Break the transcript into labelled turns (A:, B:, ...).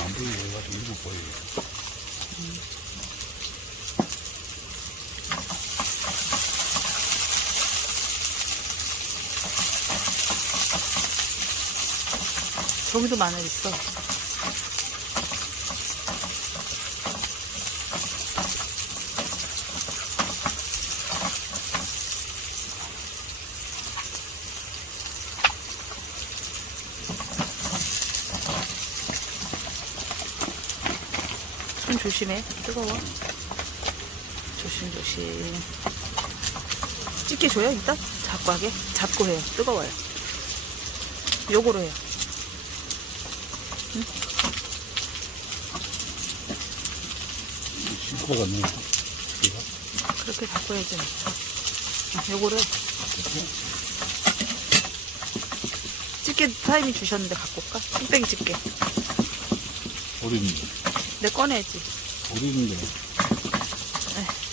A: 안 보이고 가지고 이거 보여.
B: 저기도 마늘 있어. 손 조심해. 뜨거워. 조심조심. 집게 줘요, 일단? 잡고 하게? 잡고 해요. 뜨거워요. 요거로 해요.
A: 싱크가 같네. 이거.
B: 그렇게 잡고 해야지. 요거를. 집게 타임이 주셨는데 갖고 올까? 뚝배기 집게.
A: 어린데.
B: 내 꺼내야지.
A: 어디 있는데? 네.